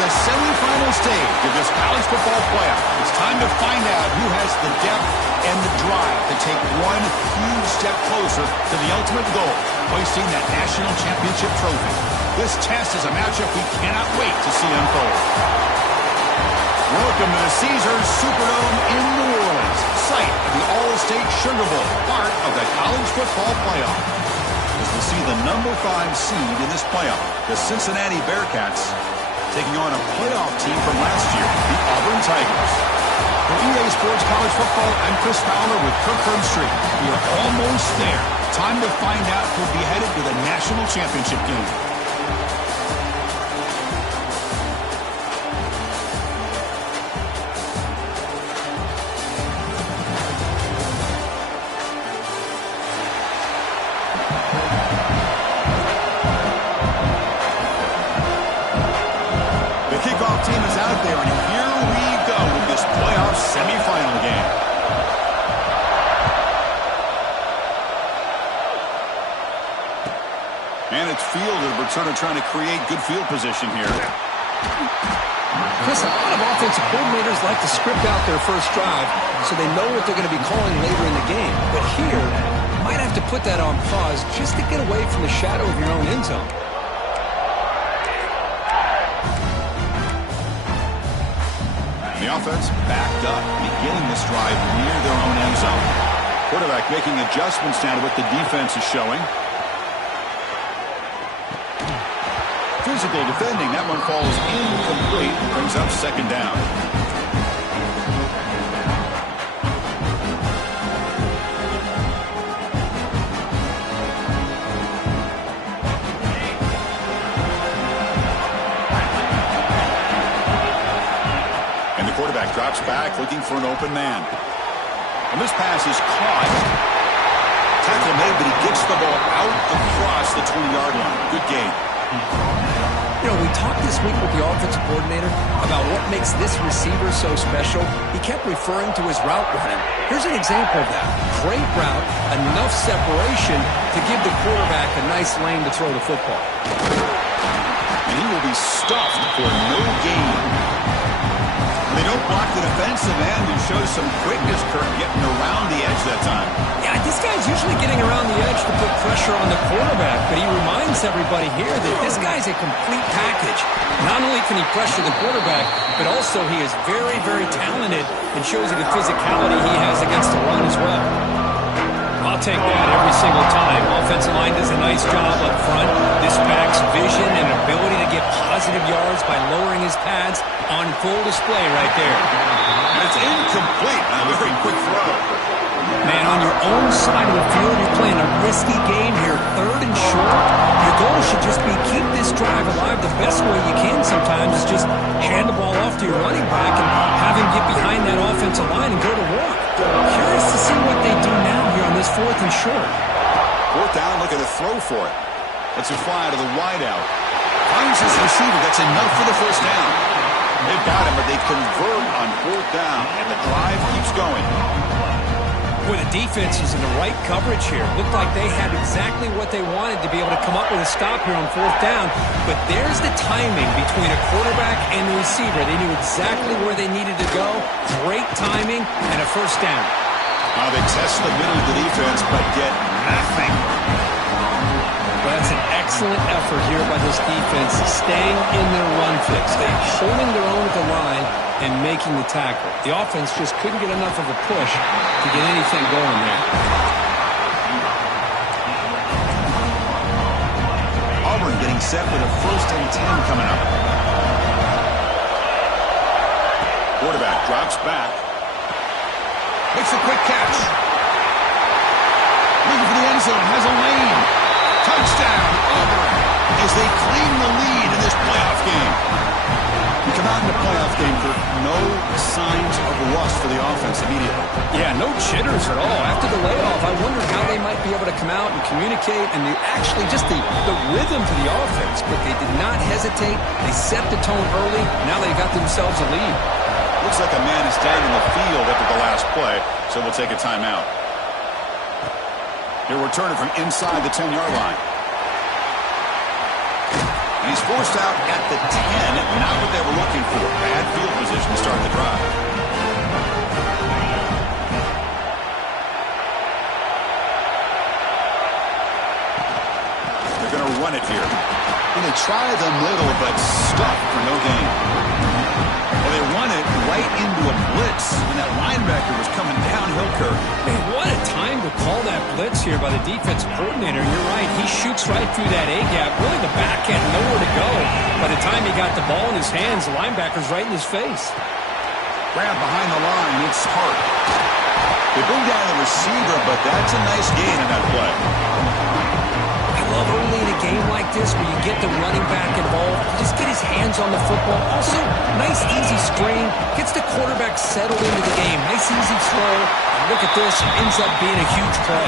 the semifinal stage of this college football playoff. It's time to find out who has the depth and the drive to take one huge step closer to the ultimate goal, hoisting that national championship trophy. This test is a matchup we cannot wait to see unfold. Welcome to the Caesars Superdome in New Orleans, site of the All-State Sugar Bowl, part of the college football playoff. As we see the number 5 seed in this playoff, the Cincinnati Bearcats, taking on a playoff team from last year, the Auburn Tigers. For EA Sports College Football, I'm Chris Fowler with Kirkford Street. We are almost there. Time to find out who'll be headed to the national championship game. Team is out there, and here we go with this playoff semifinal game. And it's fielded. We're sort of trying to create good field position here. Chris, a lot of offensive coordinators like to script out their first drive so they know what they're going to be calling later in the game. But here, you might have to put that on pause just to get away from the shadow of your own end zone. The offense backed up, beginning this drive near their own end zone. Quarterback making adjustments now to what the defense is showing. Physical defending. That one falls incomplete. Brings up second down. Quarterback drops back, looking for an open man. And this pass is caught. Tackle made, but he gets the ball out across the 20-yard line. Good game. You know, we talked this week with the offensive coordinator about what makes this receiver so special. He kept referring to his route running. Here's an example of that. Great route, enough separation to give the quarterback a nice lane to throw the football. And he will be stuffed for no gain. They don't block the defensive end and shows some quickness, Kirk, getting around the edge that time. Yeah, this guy's usually getting around the edge to put pressure on the quarterback, but he reminds everybody here that this guy's a complete package. Not only can he pressure the quarterback, but also he is very, very talented and shows you the physicality he has against the run as well. I'll take that every single time. Offensive line does a nice job up front. This back's vision and ability to get positive yards by lowering his pads on full display right there. And it's incomplete. A very quick throw. Man, on your own side of the field, you're playing a risky game here. 3rd and short. Your goal should just be keep this drive alive the best way you can sometimes is just hand the ball off to your running back and have him get behind that offensive line and go to work. Curious to see what they do now here on this 4th and short. 4th down, looking to throw for it. That's a fly to the wideout. Finds his receiver. That's enough for the first down. They've got him, but they convert on 4th down, and the drive keeps going. Boy, the defense is in the right coverage here. Looked like they had exactly what they wanted to be able to come up with a stop here on 4th down. But there's the timing between a quarterback and the receiver. They knew exactly where they needed to go. Great timing and a first down. They test the middle of the defense, but get nothing. Well, that's an excellent effort here by this defense, staying in their run fix. They're holding their own at the line and making the tackle. The offense just couldn't get enough of a push to get anything going there. Auburn getting set with a 1st and 10 coming up. Quarterback drops back. Makes a quick catch. Looking for the end zone. Has a lane. Touchdown, Auburn, as they claim the lead in this playoff game. You come out in the playoff game, Kirk, no signs of rust for the offense immediately. Yeah, no jitters at all. After the layoff, I wondered how they might be able to come out and communicate and actually just the rhythm to the offense. But they did not hesitate. They set the tone early. Now they got themselves a lead. Looks like a man is down in the field after the last play, so we'll take a timeout. They're returning from inside the 10-yard line. He's forced out at the 10. Not what they were looking for. Bad field position to start the drive. They're going to run it here. Going to try the middle, but stuck for no gain. Well, they run it right into a blitz, and that linebacker was coming downhill, Kirk. Man, what a time to call that blitz here by the defense coordinator. You're right. He shoots right through that A-gap. Really, the back had nowhere to go. By the time he got the ball in his hands, the linebacker's right in his face. Grab behind the line. It's Hart. They bring down the receiver, but that's a nice gain in that play. I love early in a game like this where you get the running back involved. Just get his hands on the football. Also, nice, easy screen. Gets the quarterback settled into the game. Nice, easy throw. And look at this. It ends up being a huge play.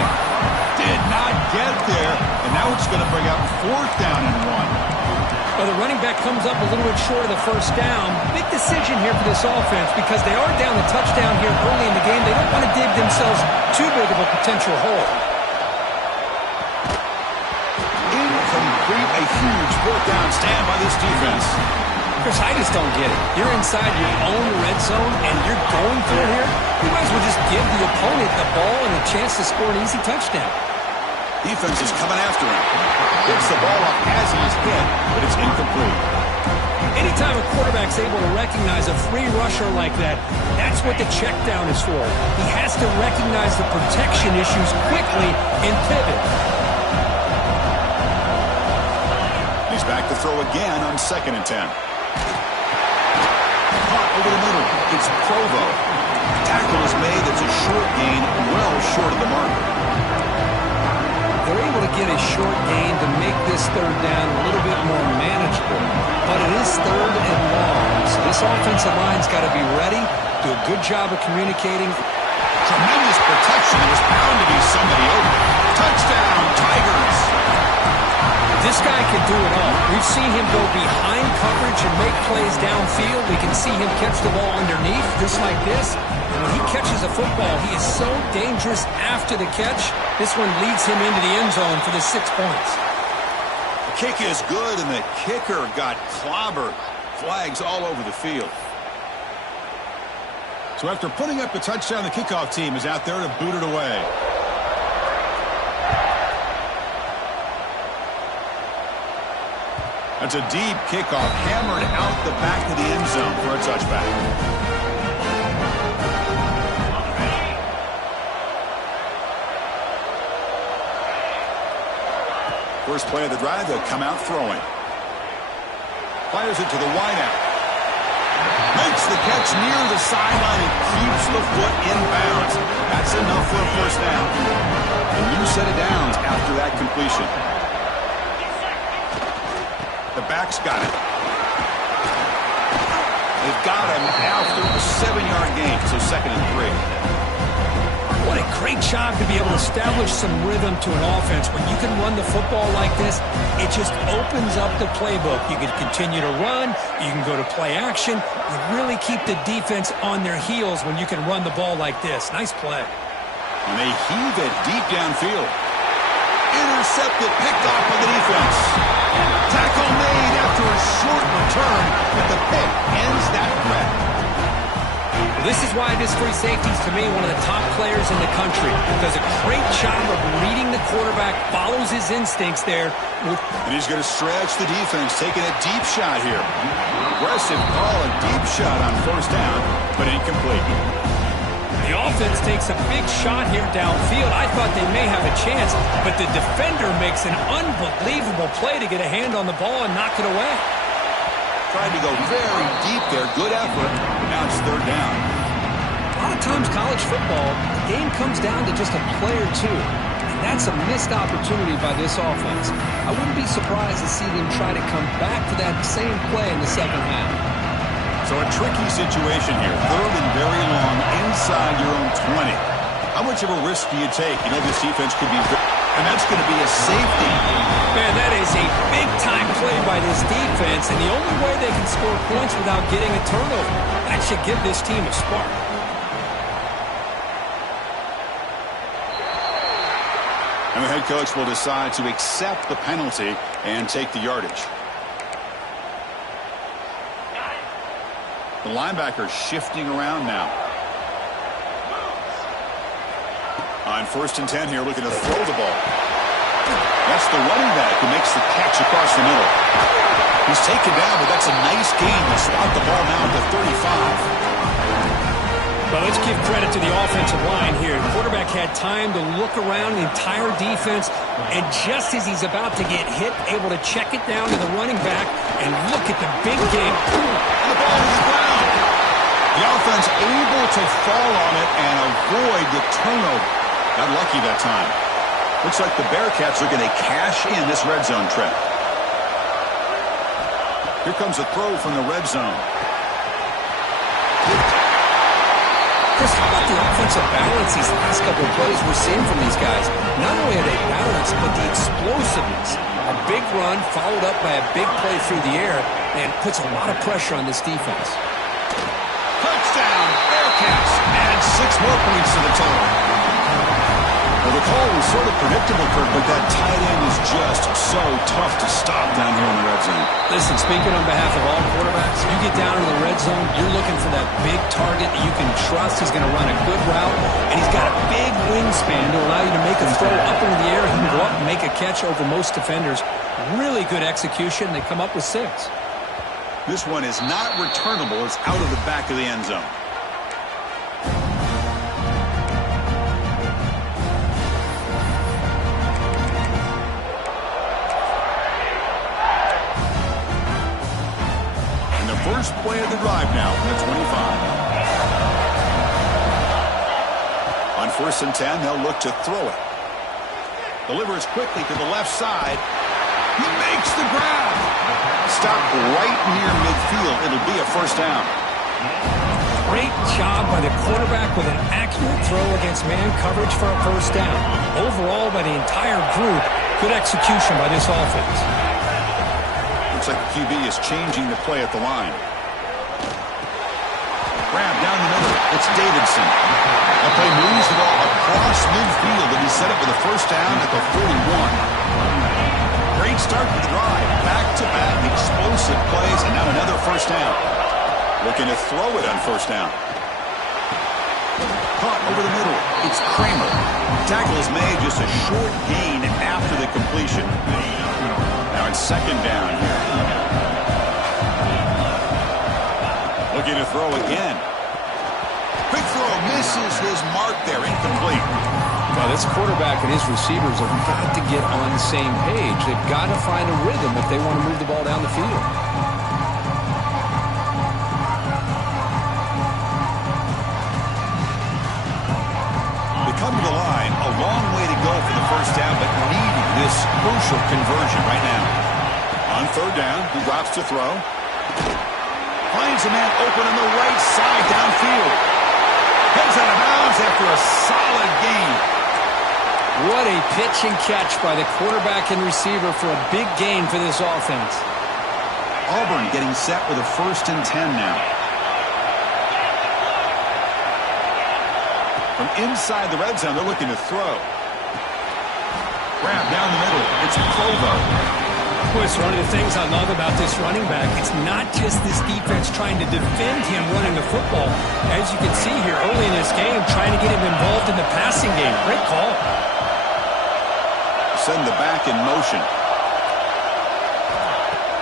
Did not get there, and now it's going to bring up 4th down and 1. Well, the running back comes up a little bit short of the first down. Big decision here for this offense because they are down the touchdown here early in the game. They don't want to dig themselves too big of a potential hole. A huge 4th down stand by this defense. Chris, I just don't get it. You're inside your own red zone, and you're going for it here. You might as well just give the opponent the ball and a chance to score an easy touchdown. Defense is coming after him. Gets the ball up as he's hit, but it's incomplete. Anytime a quarterback's able to recognize a free rusher like that, that's what the check down is for. He has to recognize the protection issues quickly and pivot. He's back to throw again on 2nd and 10. Caught over the middle. It's Provo. Tackle is made. It's a short gain, well short of the marker. They're able to get a short gain to make this 3rd down a little bit more manageable. But it is 3rd and long. So this offensive line's got to be ready, do a good job of communicating. Tremendous protection. There's bound to be somebody open. Touchdown, Tigers. This guy can do it all. We've seen him go behind coverage and make plays downfield. We can see him catch the ball underneath, just like this. And when he catches a football, he is so dangerous after the catch. This one leads him into the end zone for the 6 points. The kick is good, and the kicker got clobbered. Flags all over the field. So after putting up a touchdown, the kickoff team is out there to boot it away. That's a deep kickoff, hammered out the back of the end zone for a touchback. First play of the drive, they'll come out throwing. Fires it to the wideout. Makes the catch near the sideline and keeps the foot in bounds. That's enough for a 1st down. A new set of downs after that completion. The back's got it. They've got him after a 7-yard gain, so 2nd and 3. What a great job to be able to establish some rhythm to an offense. When you can run the football like this, it just opens up the playbook. You can continue to run. You can go to play action. You really keep the defense on their heels when you can run the ball like this. Nice play. And they heave it deep downfield. Intercepted, picked off by the defense. Tackle made after a short return, but the pick ends that threat. Well, this is why this free safety is, to me, one of the top players in the country. Does a great job of reading the quarterback, follows his instincts there. And he's going to stretch the defense, taking a deep shot here. Aggressive call, a deep shot on 1st down, but incomplete. The offense takes a big shot here downfield. I thought they may have a chance, but the defender makes an unbelievable play to get a hand on the ball and knock it away. Tried to go very deep there. Good effort. Now it's 3rd down. A lot of times college football, the game comes down to just a play or two. And that's a missed opportunity by this offense. I wouldn't be surprised to see them try to come back to that same play in the 2nd half. So a tricky situation here. 3rd and very long inside your own 20. How much of a risk do you take? You know this defense could be... And that's going to be a safety. Man, that is a big-time play by this defense, and the only way they can score points without getting a turnover. That should give this team a spark. And the head coach will decide to accept the penalty and take the yardage. The linebacker shifting around now. On 1st and 10 here, looking to throw the ball. That's the running back who makes the catch across the middle. He's taken down, but that's a nice gain to spot the ball now at the 35. Well, let's give credit to the offensive line here. The quarterback had time to look around the entire defense, and just as he's about to get hit, able to check it down to the running back, and look at the big game. The ball is ground. The offense able to fall on it and avoid the turnover. Got lucky that time. Looks like the Bearcats are going to cash in this red zone trip. Here comes a throw from the red zone. Chris, how about the offensive balance these last couple of plays we're seeing from these guys? Not only are they balanced, but the explosiveness. A big run followed up by a big play through the air, and puts a lot of pressure on this defense. Touchdown, Bearcats. Add 6 more points to the total. Well, the call was sort of predictable, Kirk, but that tight end is just so tough to stop down here in the red zone. Listen, speaking on behalf of all quarterbacks, you get down in the red zone, you're looking for that big target that you can trust is going to run a good route, and he's got a big wingspan to allow you to make a throw up into the air. He can go up and make a catch over most defenders. Really good execution. They come up with 6. This one is not returnable. It's out of the back of the end zone. First play of the drive now from the 25. On 1st and 10, they'll look to throw it. Delivers quickly to the left side. He makes the grab. Stopped right near midfield. It'll be a first down. Great job by the quarterback with an accurate throw against man coverage for a first down. Overall, by the entire group, good execution by this offense. Looks like the QB is changing the play at the line. Grab down the middle. It's Davidson. The play moves the ball across midfield, and he set it for the first down at the 41. Great start to the drive. Back-to-back explosive plays, and now another first down. Looking to throw it on first down. Caught over the middle. It's Kramer. Tackle is made, just a short gain after the completion. Now it's second down here. Looking to throw again. Quick throw, misses his mark there, incomplete. Well, this quarterback and his receivers have got to get on the same page. They've got to find a rhythm if they want to move the ball down the field. They come to the line, a long way to go for the first down, but needing this crucial conversion right now. On 3rd down, he drops to throw. Finds a man open on the right side downfield. Heads out of bounds after a solid gain. What a pitch and catch by the quarterback and receiver for a big gain for this offense. Auburn getting set with a 1st and 10 now. From inside the red zone, they're looking to throw. Grab down the middle. It's Provo. It's one of the things I love about this running back. It's not just this defense trying to defend him running the football. As you can see here early in this game, trying to get him involved in the passing game. Great call. Send the back in motion.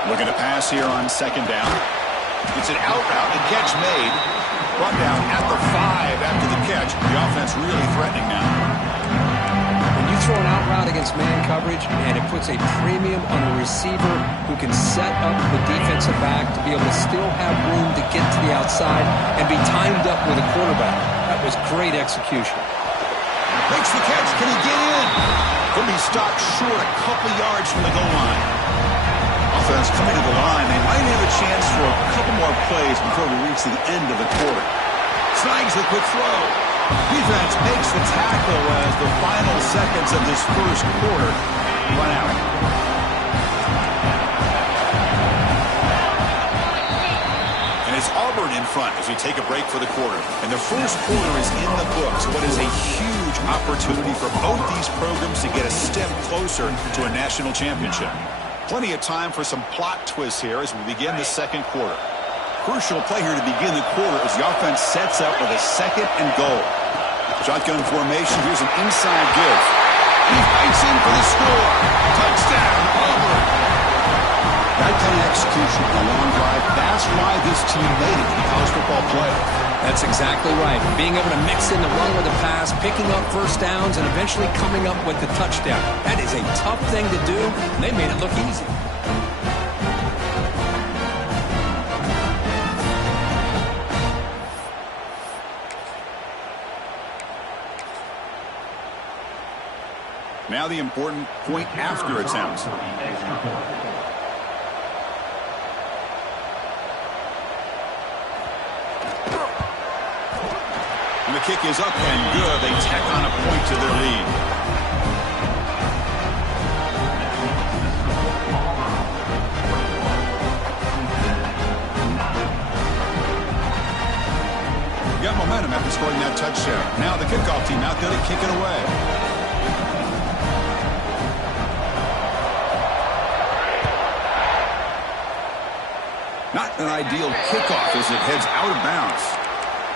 Looking to pass here on 2nd down. It's an out route, a catch made. Brought down at the 5 after the catch. The offense really threatening now. When you throw an out route against man coverage, and it puts a premium on a receiver who can set up the defensive back to be able to still have room to get to the outside and be timed up with a quarterback. That was great execution. Makes the catch. Can he get in? Could be stopped short a couple yards from the goal line. Offense coming to the line. They might have a chance for a couple more plays before we reach the end of the quarter. Snags the quick throw. Defense makes the tackle as the final seconds of this first quarter run out. And it's Auburn in front as we take a break for the quarter. And the first quarter is in the books. What is a huge opportunity for both these programs to get a step closer to a national championship. Plenty of time for some plot twists here as we begin the second quarter. Crucial play here to begin the quarter as the offense sets up with a 2nd and goal. Shotgun formation. Here's an inside give. He fights in for the score. Touchdown, Auburn. That kind of execution on a long drive, that's why this team made it to the college football playoff. That's exactly right. Being able to mix in the run with the pass, picking up first downs, and eventually coming up with the touchdown. That is a tough thing to do, and they made it look easy. Now the important point after attempt. And the kick is up and good. They tack on a point to their lead. Got momentum after scoring that touchdown. Now the kickoff team out there to kick it away. Not an ideal kickoff as it heads out of bounds.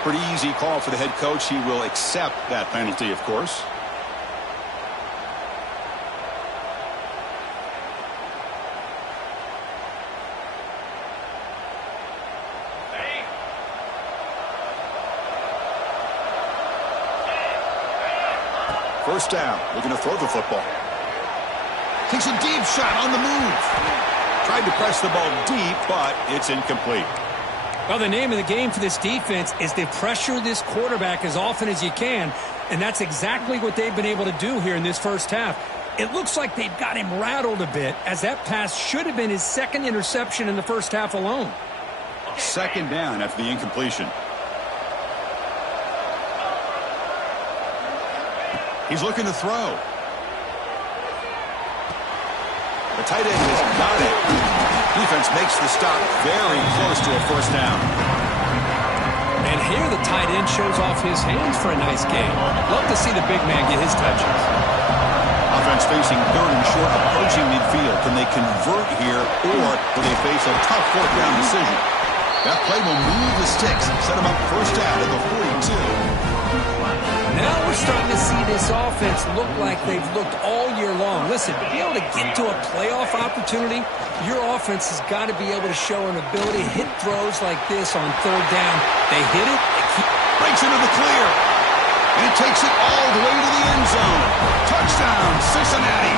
Pretty easy call for the head coach. He will accept that penalty, of course. First down. Looking to throw the football. Takes a deep shot on the move. Tried to press the ball deep, but it's incomplete. Well, the name of the game for this defense is to pressure this quarterback as often as you can, and that's exactly what they've been able to do here in this first half. It looks like they've got him rattled a bit, as that pass should have been his 2nd interception in the first half alone. 2nd down after the incompletion. He's looking to throw. The tight end has got it. Defense makes the stop very close to a first down. And here the tight end shows off his hands for a nice gain. Love to see the big man get his touches. Offense facing 3rd and short, approaching midfield. Can they convert here, or will they face a tough 4th down decision? That play will move the sticks, set them up first down at the 42. Now we're starting to see this offense look like they've looked all year long. Listen, to be able to get to a playoff opportunity, your offense has got to be able to show an ability to hit throws like this on 3rd down. They hit it, they keep... Breaks into the clear. And it takes it all the way to the end zone. Touchdown, Cincinnati.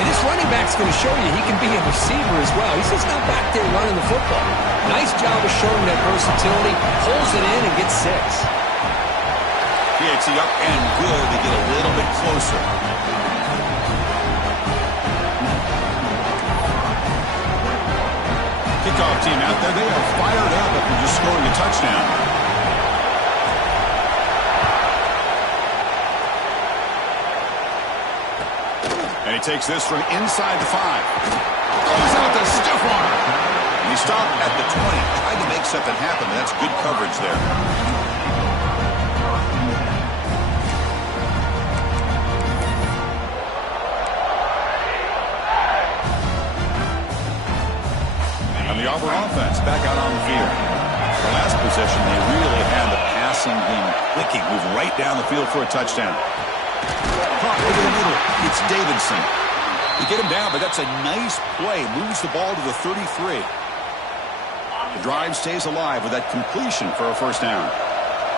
And this running back's going to show you he can be a receiver as well. He's just not back there running the football. Nice job of showing that versatility. Pulls it in and gets 6. It's up and good to get a little bit closer. Kickoff team out there. They are fired up after just scoring a touchdown. And he takes this from inside the 5. Throws out the stiff arm. And he stopped at the 20. Tried to make something happen. That's good coverage there. The Auburn offense back out on the field. The last possession, they really had the passing game clicking, move right down the field for a touchdown. Caught over the middle. It's Davidson. You get him down, but that's a nice play. Moves the ball to the 33. The drive stays alive with that completion for a first down.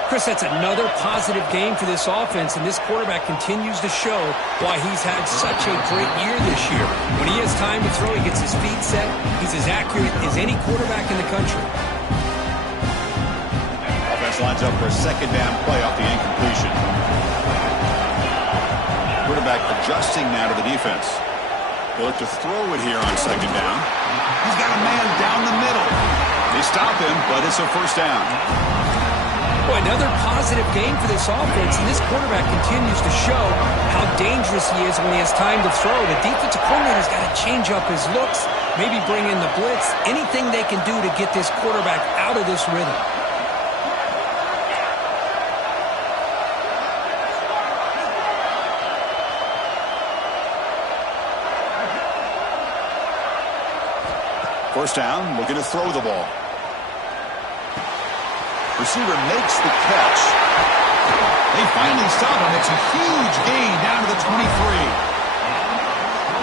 Chris, that's another positive game for this offense, and this quarterback continues to show why he's had such a great year this year. When he has time to throw, he gets his feet set. He's as accurate as any quarterback in the country. Offense lines up for a 2nd down play off the incompletion. Quarterback adjusting now to the defense. They look to throw it here on 2nd down. He's got a man down the middle. They stop him, but it's a first down. Boy, another positive game for this offense, and this quarterback continues to show how dangerous he is when he has time to throw. The defensive coordinator's got to change up his looks, maybe bring in the blitz, anything they can do to get this quarterback out of this rhythm. First down, looking to throw the ball. Receiver makes the catch. They finally stop him. It's a huge gain down to the 23.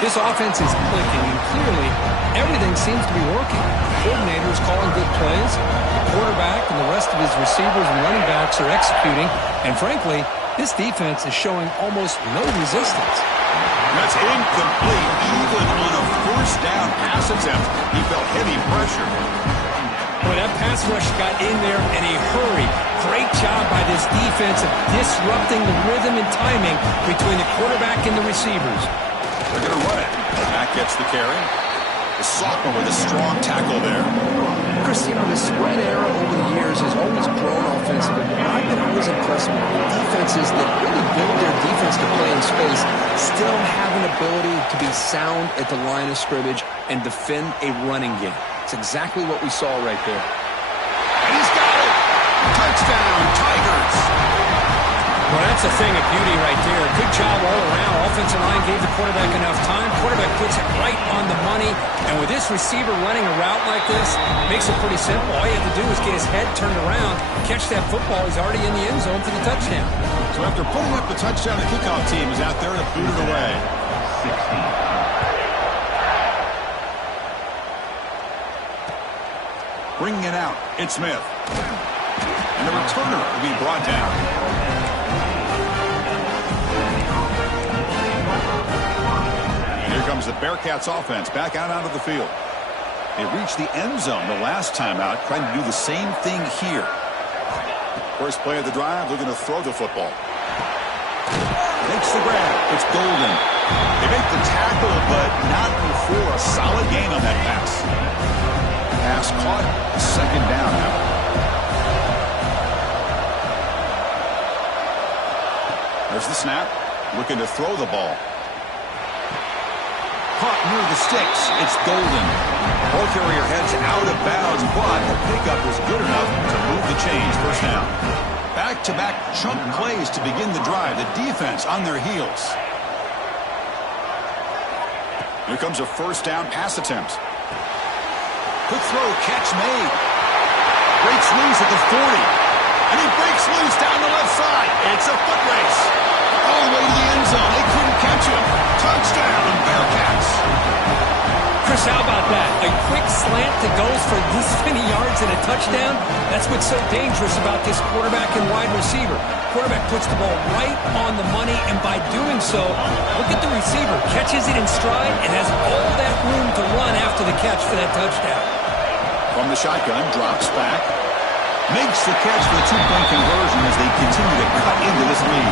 This offense is clicking, and clearly everything seems to be working. The coordinator is calling good plays. The quarterback and the rest of his receivers and running backs are executing. And frankly, this defense is showing almost no resistance. That's incomplete. Even on a first down pass attempt, he felt heavy pressure. Boy, that pass rush got in there in a hurry. Great job by this defense of disrupting the rhythm and timing between the quarterback and the receivers. They're going to run it. Back gets the carry. The sophomore with a strong tackle there. Chris, you know, the spread era over the years has always grown offensively. I've been always impressed with defenses that really build their defense to play in space, still have an ability to be sound at the line of scrimmage and defend a running game. It's exactly what we saw right there. And he's got it! Touchdown, Tigers! Well, that's a thing of beauty right there. Good job all around. Offensive line gave the quarterback enough time. Quarterback puts it right on the money. And with this receiver running a route like this, makes it pretty simple. All you have to do is get his head turned around, catch that football. He's already in the end zone for the touchdown. So after putting up the touchdown, the kickoff team is out there to boot it away. Bringing it out, it's Smith. And the returner will be brought down. Here comes the Bearcats offense back out onto the field. They reached the end zone the last time out, trying to do the same thing here. First play of the drive, looking to throw the football. Makes the grab. It's Golden. They make the tackle, but not before a solid gain on that pass. Pass caught. Second down now. There's the snap. Looking to throw the ball. Caught near the sticks. It's Golden. Ball carrier heads out of bounds, but the pickup is good enough to move the chains. First down. Back-to-back chunk plays to begin the drive. The defense on their heels. Here comes a first down pass attempt. Quick throw, catch made. Breaks loose at the 40. And he breaks loose down the left side. It's a foot race. All the way to the end zone. They couldn't catch him. Touchdown, Bearcats. Chris, how about that? A quick slant that goes for this many yards and a touchdown. That's what's so dangerous about this quarterback and wide receiver. Quarterback puts the ball right on the money, and by doing so, look at the receiver. Catches it in stride and has all that room to run after the catch for that touchdown. From the shotgun, drops back. Makes the catch for the two-point conversion as they continue to cut into this lead.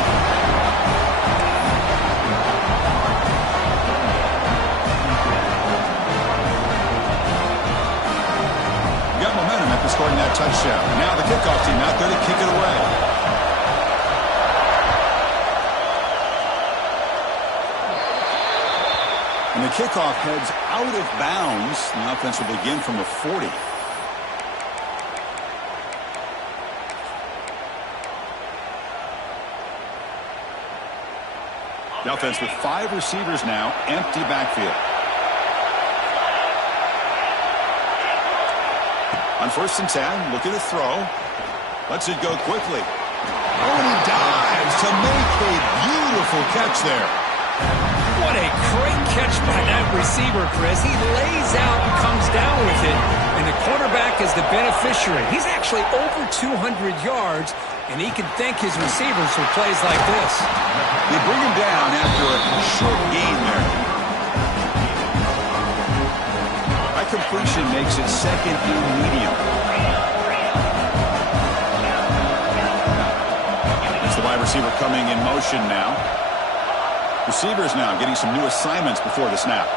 Got momentum after scoring that touchdown. Now the kickoff team out there to kick it away. And the kickoff heads out of bounds. The offense will begin from the 40. The offense with 5 receivers now, empty backfield. On 1st and 10, looking to throw. Lets it go quickly. Oh, and he dives to make a beautiful catch there. What a great catch by that receiver, Chris. He lays out and comes down with it, and the quarterback is the beneficiary. He's actually over 200 yards, and he can thank his receivers for plays like this. They bring him down after a short gain there. That completion makes it second and medium. It's the wide receiver coming in motion now. Receivers now getting some new assignments before the snap.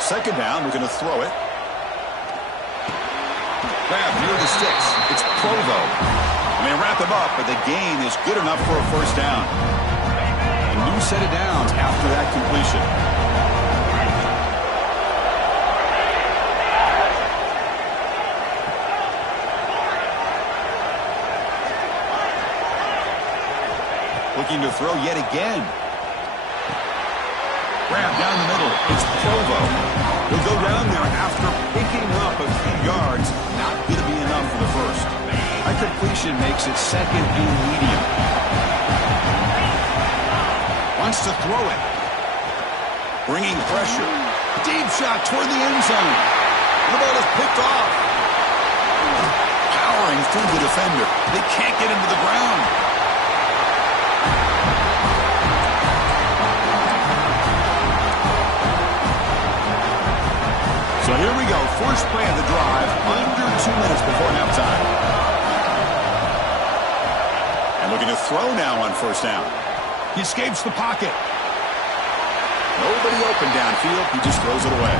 Second down, we're going to throw it. Grab near the sticks. It's Provo. And they wrap him up, but the gain is good enough for a first down. A new set of downs after that completion. Looking to throw yet again. Grab down the middle. It's Provo. He'll go down there after picking up a few yards. Not going to be enough for the first. A completion makes it second and medium. Wants to throw it. Bringing pressure. Deep shot toward the end zone. The ball is picked off. Powering through the defender. They can't get him to the ground. So here we go. First play of the drive. Under 2 minutes before halftime. And looking to throw now on first down. He escapes the pocket. Nobody open downfield. He just throws it away.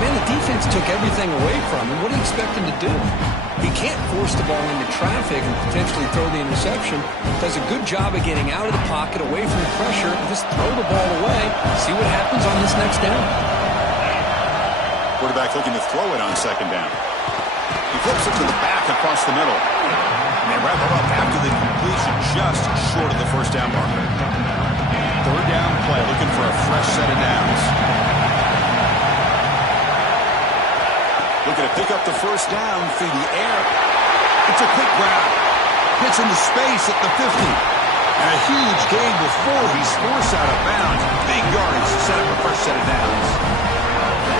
Man, the defense took everything away from him. What do you expect him to do? He can't force the ball into traffic and potentially throw the interception. Does a good job of getting out of the pocket, away from the pressure, and just throw the ball away. See what happens on this next down. Quarterback looking to throw it on second down. He flips it to the back across the middle. And they wrap it up after the completion, just short of the first down marker. Third down play, looking for a fresh set of downs. Looking to pick up the first down through the air. It's a quick grab. Gets into space at the 50. And a huge gain before he's forced out of bounds. Big yardage to set up a fresh set of downs.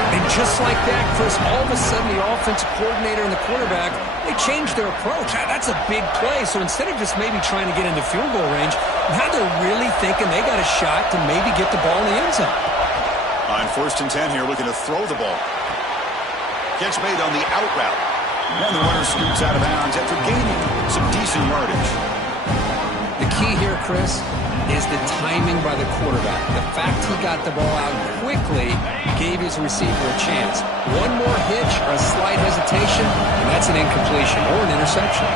And just like that, Chris, all of a sudden the offensive coordinator and the quarterback, they changed their approach. That's a big play. So instead of just maybe trying to get in the field goal range, now they're really thinking they got a shot to maybe get the ball in the end zone. On first and 10 here, looking to throw the ball. Catch made on the out route. And the runner scoots out of bounds after gaining some decent yardage. The key here, Chris, is the timing by the quarterback. The fact he got the ball out quickly gave his receiver a chance. One more hitch or a slight hesitation, and that's an incompletion or an interception.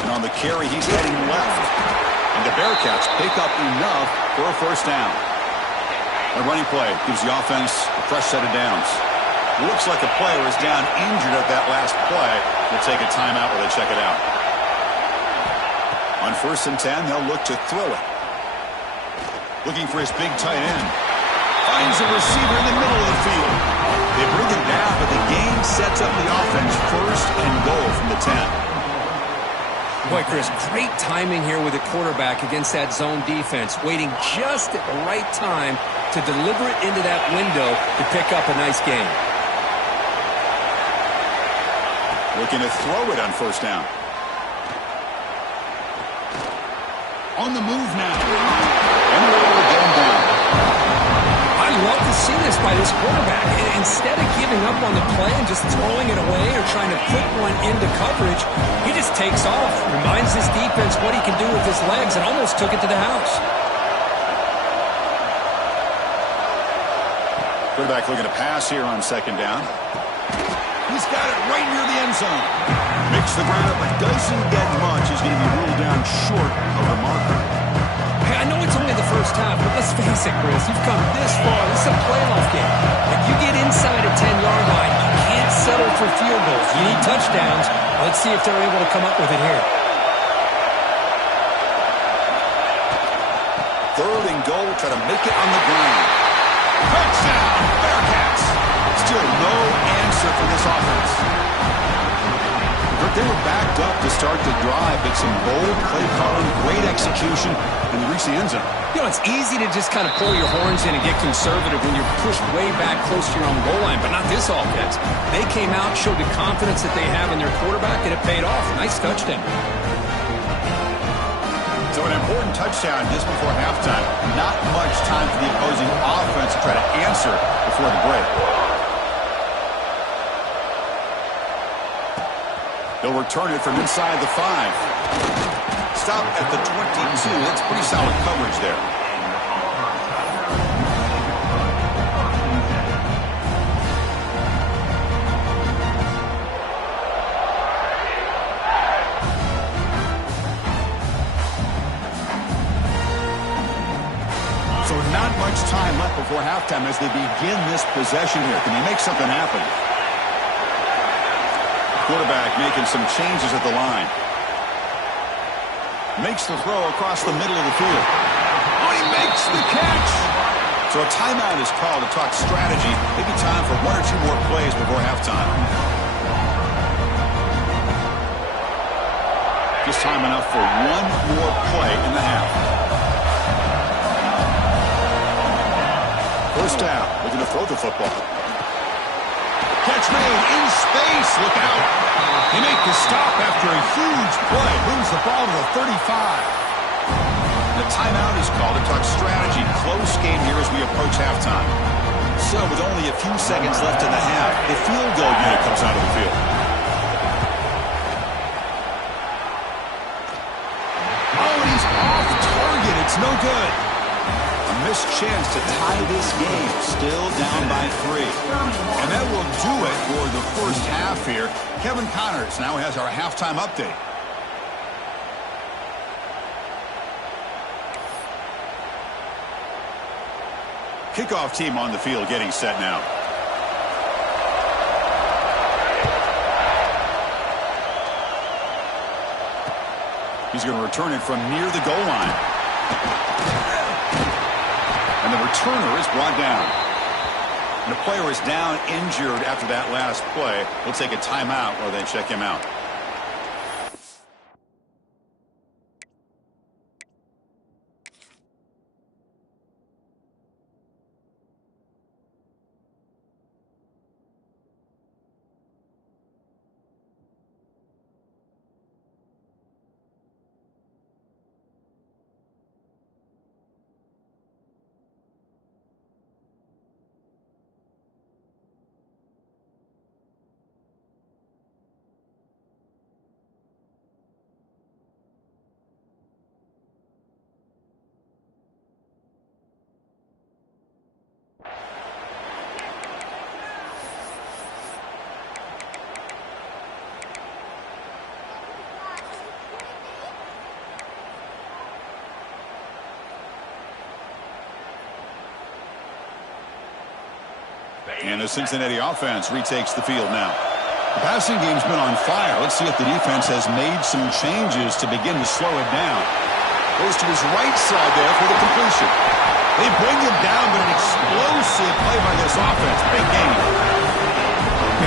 And on the carry, he's heading left. And the Bearcats pick up enough for a first down. A running play gives the offense a fresh set of downs. Looks like a player is down injured at that last play. They'll take a timeout while they check it out. On first and 10, they'll look to throw it. Looking for his big tight end. Finds a receiver in the middle of the field. They bring him down, but the game sets up the offense first and goal from the 10. Boy, Chris, great timing here with the quarterback against that zone defense, waiting just at the right time to deliver it into that window to pick up a nice gain. Looking to throw it on first down. On the move now. And they're able to get him down. I love to see this by this quarterback. Instead of giving up on the play and just throwing it away or trying to put one into coverage, he just takes off, reminds his defense what he can do with his legs, and almost took it to the house. Quarterback looking to pass here on second down. He's got it right near the end zone. Makes the ground up, but doesn't get much. He's going to be ruled down short of the marker. Hey, I know it's only the first half, but let's face it, Chris. You've come this far. This is a playoff game. If you get inside a 10-yard line, you can't settle for field goals. You need touchdowns. Let's see if they're able to come up with it here. Third and goal, try to make it on the ground. Touchdown, Bearcats. Still no answer for this offense. But they were backed up to start the drive, but some bold play calling, great execution, and they reached the end zone. You know, it's easy to just kind of pull your horns in and get conservative when you're pushed way back close to your own goal line, but not this offense. They came out, showed the confidence that they have in their quarterback, and it paid off. Nice touchdown. So an important touchdown just before halftime. Not much time for the opposing offense to try to answer before the break. They'll return it from inside the 5. Stop at the 22. That's pretty solid coverage there. So not much time left before halftime as they begin this possession here. Can they make something happen? Quarterback making some changes at the line. Makes the throw across the middle of the field. Oh, he makes the catch. So a timeout is called to talk strategy. Maybe time for one or two more plays before halftime. Just time enough for one more play in the half. First down, looking to throw the football. Catch made in space. Look out. They make the stop after a huge play. Moves the ball to the 35. The timeout is called to talk strategy. Close game here as we approach halftime. So with only a few seconds left in the half, the field goal unit comes out of the field. Oh, and he's off target. It's no good. A missed chance to tie this game. Still down by 3. And that will do it for the first half here. Kevin Connors now has our halftime update. Kickoff team on the field getting set now. He's going to return it from near the goal line. And the returner is brought down. And the player is down injured after that last play. He'll take a timeout or they check him out. And the Cincinnati offense retakes the field now. The passing game's been on fire. Let's see if the defense has made some changes to begin to slow it down. Goes to his right side there for the completion. They bring him down, but an explosive play by this offense. Big game.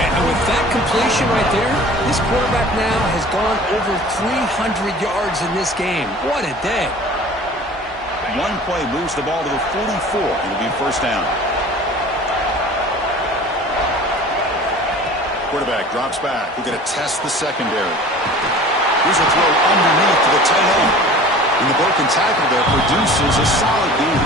And with that completion right there, this quarterback now has gone over 300 yards in this game. What a day. One play moves the ball to the 44. It'll be first down. Quarterback drops back. We're going to test the secondary. Here's a throw underneath to the tight end. And the broken tackle there produces a solid gain.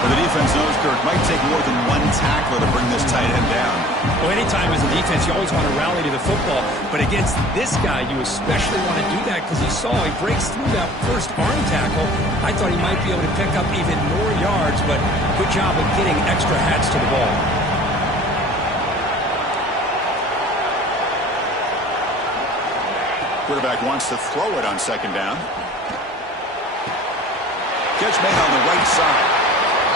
But the defense knows, Kirk, might take more than one tackler to bring this tight end down. Well, anytime as a defense, you always want to rally to the football. But against this guy, you especially want to do that because he breaks through that first arm tackle. I thought he might be able to pick up even more yards, but good job of getting extra hats to the ball. Quarterback wants to throw it on second down. Catch made on the right side.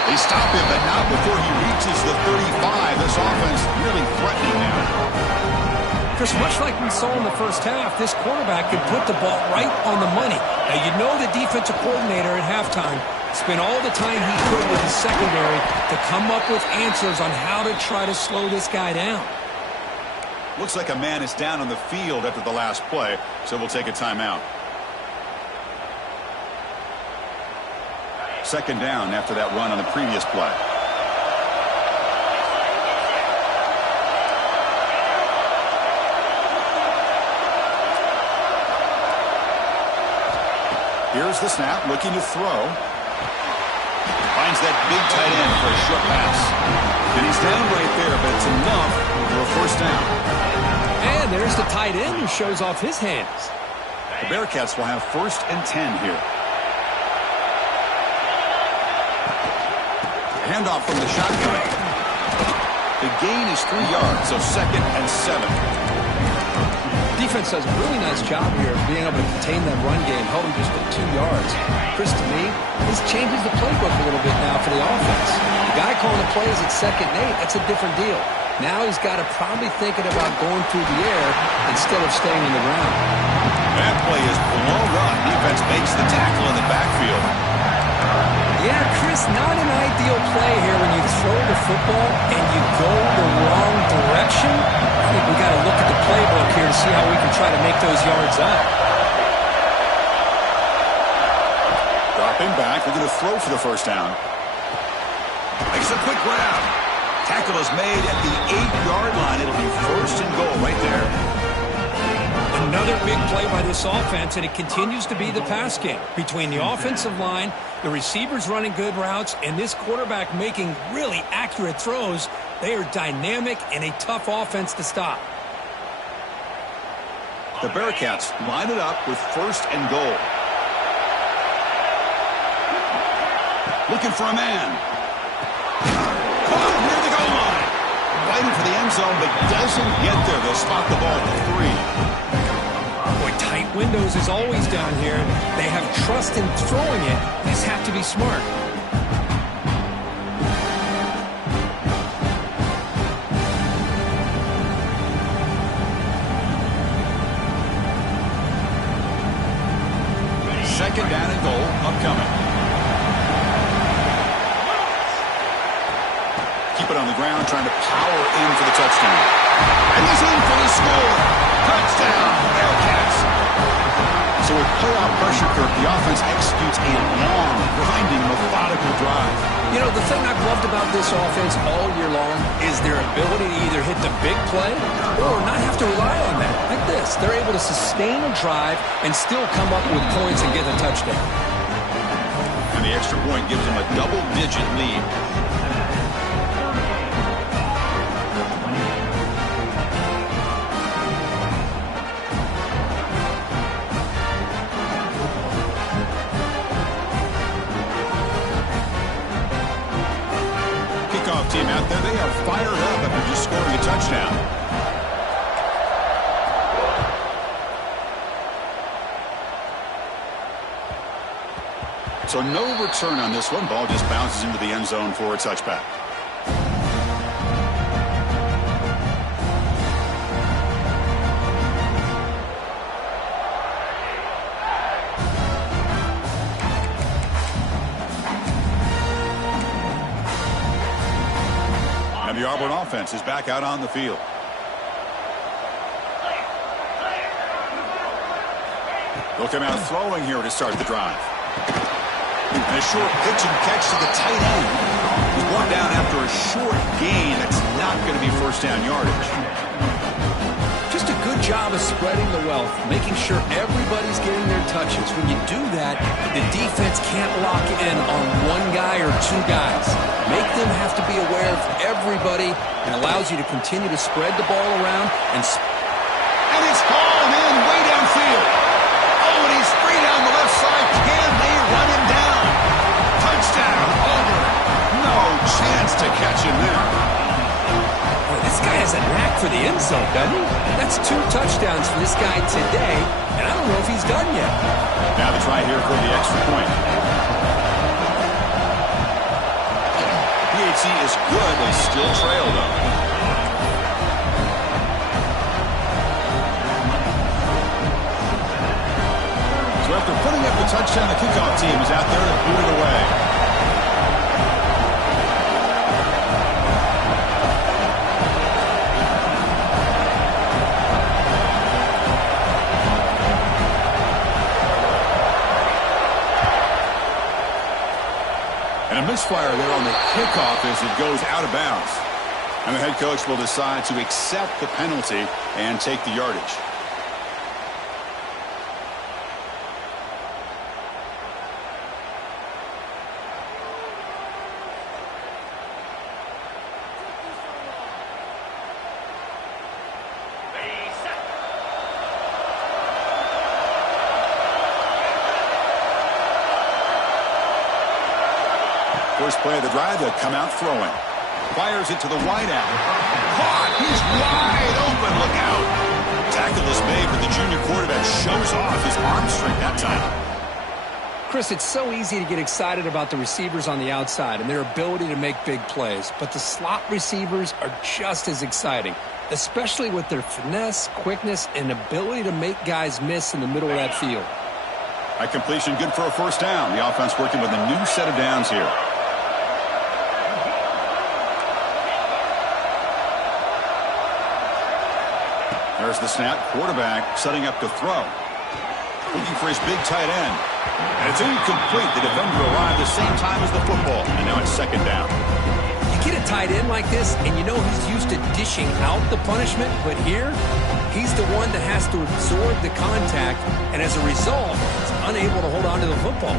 They stop him, but not before he reaches the 35. This offense really threatening now. Chris, much like we saw in the first half, this quarterback could put the ball right on the money. Now, you know the defensive coordinator at halftime spent all the time he could with his secondary to come up with answers on how to try to slow this guy down. Looks like a man is down on the field after the last play, so we'll take a timeout. Second down after that run on the previous play. Here's the snap, looking to throw. Finds that big tight end for a short pass. And he's down right there, but it's enough for a first down. And there's the tight end who shows off his hands. The Bearcats will have 1st and 10 here. Handoff from the shotgun. The gain is 3 yards, so 2nd and 7. Defense does a really nice job here of being able to contain that run game, holding just at 2 yards. Chris, to me, this changes the playbook a little bit now for the offense. The guy calling the plays at 2nd and 8, that's a different deal. Now he's got to probably thinking about going through the air instead of staying on the ground. That play is blown up. Defense makes the tackle in the backfield. Yeah, Chris, not an ideal play here when you throw the football and you go the wrong direction. I think we got to look at the playbook here to see how we can try to make those yards up. Dropping back, we're going to throw for the first down. Makes a quick grab. Tackle is made at the 8-yard line. It'll be first and goal right there. Another big play by this offense, and it continues to be the pass game. Between the offensive line, the receivers running good routes, and this quarterback making really accurate throws, they are dynamic and a tough offense to stop. The Bearcats line it up with first and goal. Looking for a man. Caught near the goal line. Fighting for the end zone, but doesn't get there. They'll spot the ball at the 3. Tight windows is always down here. They have trust in throwing it. They just have to be smart. Second down and goal upcoming. Keep it on the ground, trying to power in for the touchdown. And he's in for the score. Touchdown, Bearcats. So with playoff pressure, Kirk, the offense executes a long, grinding, methodical drive. You know, the thing I've loved about this offense all year long is their ability to either hit the big play or not have to rely on that. Like this, they're able to sustain a drive and still come up with points and get a touchdown. And the extra point gives them a double-digit lead. Team out there, they are fired up after just scoring a touchdown. So no return on this one. Ball just bounces into the end zone for a touchback. The Auburn offense is back out on the field. They'll come out throwing here to start the drive. And a short pitch and catch to the tight end. He's brought down after a short gain. That's not going to be first down yardage. Just a good job of spreading the wealth, making sure everybody's getting their touches. When you do that, the defense can't lock in on one guy or two guys. Make them have to be aware of everybody and allows you to continue to spread the ball around. And it's hauled in way downfield. Oh, and he's free down the left side. Can they run him down? Touchdown, Auburn. No chance to catch him there. Boy, this guy has a knack for the end zone, doesn't he? That's 2 touchdowns for this guy today, and I don't know if he's done yet. Now the try here for the extra point. PHC is good. They still trail, though. So after putting up the touchdown, the kickoff team is out there to boot it away. And a misfire there on the kickoff as it goes out of bounds. And the head coach will decide to accept the penalty and take the yardage. First play of the drive, they'll come out throwing. Fires it to the wideout. Caught! He's wide open. Look out. Tackle is made, but the junior quarterback shows off his arm strength that time. Chris, it's so easy to get excited about the receivers on the outside and their ability to make big plays, but the slot receivers are just as exciting, especially with their finesse, quickness, and ability to make guys miss in the middle of that field. A completion good for a first down. The offense working with a new set of downs here. There's the snap. Quarterback setting up to throw. Looking for his big tight end. And it's incomplete. The defender arrived the same time as the football. And now it's second down. You get a tight end like this, and you know he's used to dishing out the punishment. But here, he's the one that has to absorb the contact. And as a result, he's unable to hold on to the football.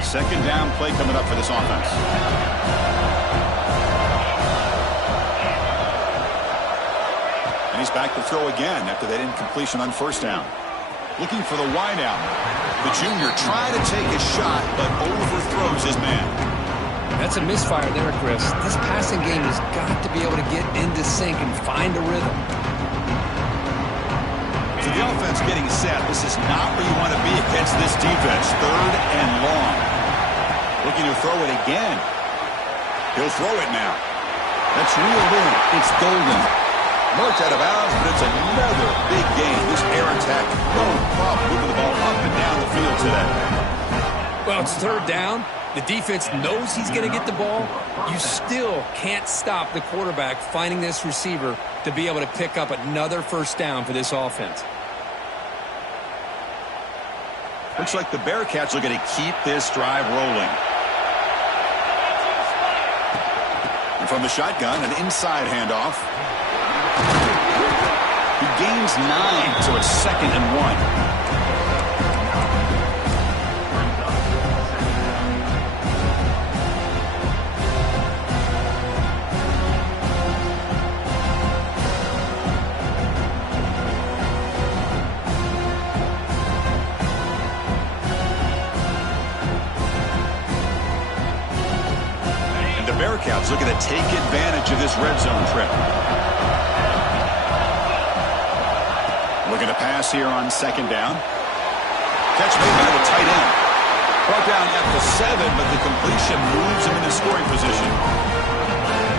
Second down play coming up for this offense. And he's back to throw again after that incompletion on first down. Looking for the wideout. The junior trying to take a shot, but overthrows his man. That's a misfire there, Chris. This passing game has got to be able to get into sync and find a rhythm. So the offense getting set. This is not where you want to be against this defense. Third and long. Looking to throw it again. He'll throw it now. That's reeled in. It's golden. Marked out of bounds, but it's another big game. This air attack, no problem moving the ball up and down the field today. Well, it's third down. The defense knows he's going to get the ball. You still can't stop the quarterback finding this receiver to be able to pick up another first down for this offense. Looks like the Bearcats are going to keep this drive rolling. And from the shotgun, an inside handoff. He gains 9, so it's second and 1. And the Bearcats looking to take advantage of this red zone trip. Looking to pass here on second down. Catch made by the tight end. Brought down at the 7, but the completion moves him into scoring position.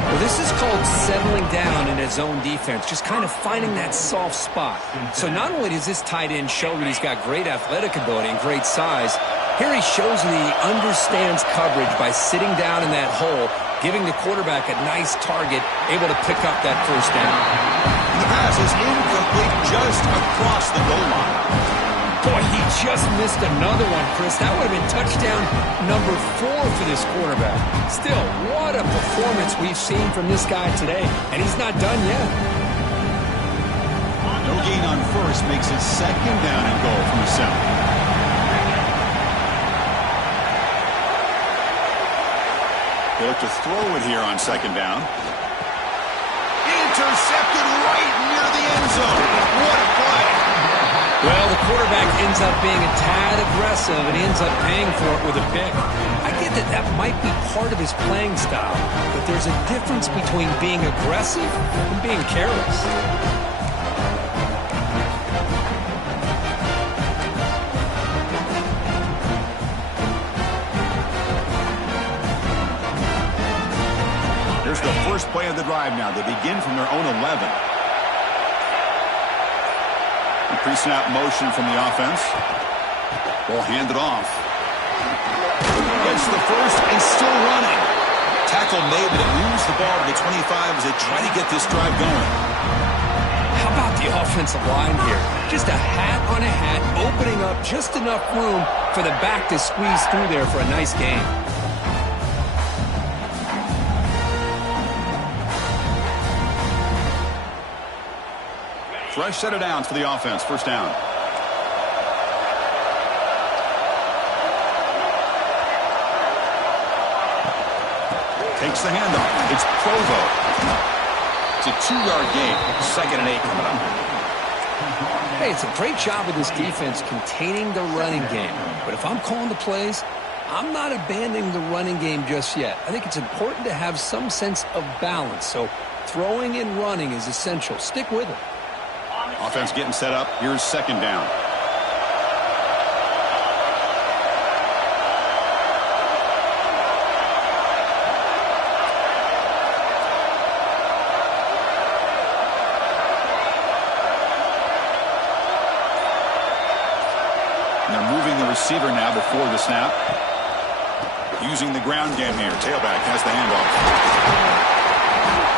Well, this is called settling down in his own defense, just kind of finding that soft spot. So not only does this tight end show that he's got great athletic ability and great size, here he shows that he understands coverage by sitting down in that hole, giving the quarterback a nice target, able to pick up that first down. The pass is incomplete just across the goal line. Boy, he just missed another one, Chris. That would have been touchdown number 4 for this quarterback. Still, what a performance we've seen from this guy today, and he's not done yet. No gain on first makes it second down and goal from the 7. They look to throw it here on second down. Intercepted right near the end zone. What a play. Well, the quarterback ends up being a tad aggressive and ends up paying for it with a pick. I get that that might be part of his playing style, but there's a difference between being aggressive and being careless. Here's the first play of the drive now. They begin from their own 11. Pre-snap motion from the offense. Ball handed off. Gets the first and still running. Tackle made, but it moves the ball to the 25 as they try to get this drive going. How about the offensive line here? Just a hat on a hat, opening up just enough room for the back to squeeze through there for a nice gain. Fresh set of downs for the offense. First down. Takes the handoff. It's Provo. It's a 2-yard gain. Second and 8 coming up. Hey, it's a great job of this defense containing the running game. But if I'm calling the plays, I'm not abandoning the running game just yet. I think it's important to have some sense of balance. So throwing and running is essential. Stick with it. Offense getting set up. Here's second down. And they're moving the receiver now before the snap. Using the ground game here. Tailback has the handoff.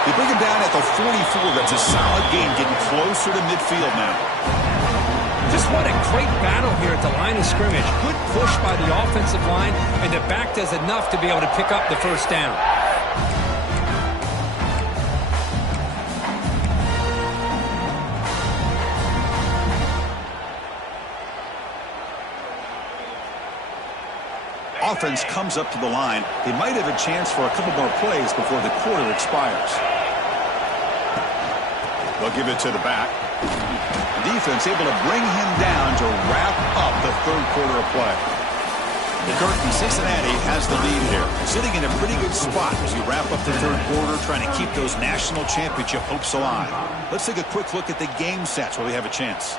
They bring him down at the 44. That's a solid gain, getting closer to midfield now. Just what a great battle here at the line of scrimmage. Good push by the offensive line, and the back does enough to be able to pick up the first down. Offense comes up to the line. They might have a chance for a couple more plays before the quarter expires. They'll give it to the back. Defense able to bring him down to wrap up the third quarter of play. The Curtain, Cincinnati has the lead here, sitting in a pretty good spot as you wrap up the third quarter, trying to keep those national championship hopes alive. Let's take a quick look at the game sets where we have a chance.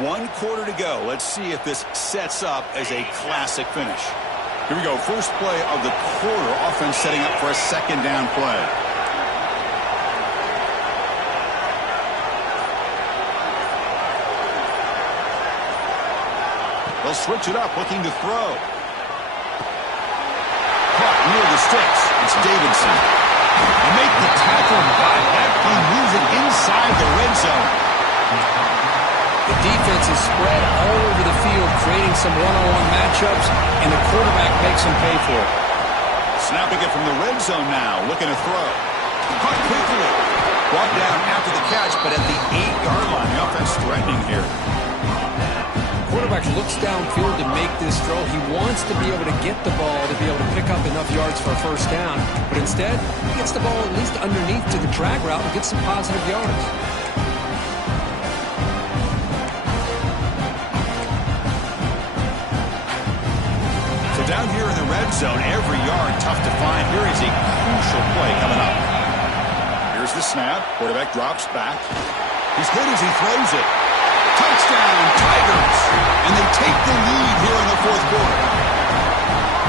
1 quarter to go. Let's see if this sets up as a classic finish. Here we go. First play of the quarter. Offense setting up for a second down play. They'll switch it up, looking to throw. Caught near the sticks. It's Davidson. They make the tackle by that play, moves it inside the red zone. The defense is spread all over the field, creating some one-on-one matchups, and the quarterback makes them pay for it. Snapping it from the red zone now, looking to throw. Caught quickly. Brought down after the catch, but at the 8-yard line. The offense threatening here. Quarterback looks downfield to make this throw. He wants to be able to get the ball to be able to pick up enough yards for a first down, but instead he gets the ball at least underneath to the drag route and gets some positive yards. So down here in the red zone, every yard tough to find. Here is a crucial play coming up. Here's the snap. Quarterback drops back. He's hit as he throws it. Touchdown, Tigers! And they take the lead here in the fourth quarter.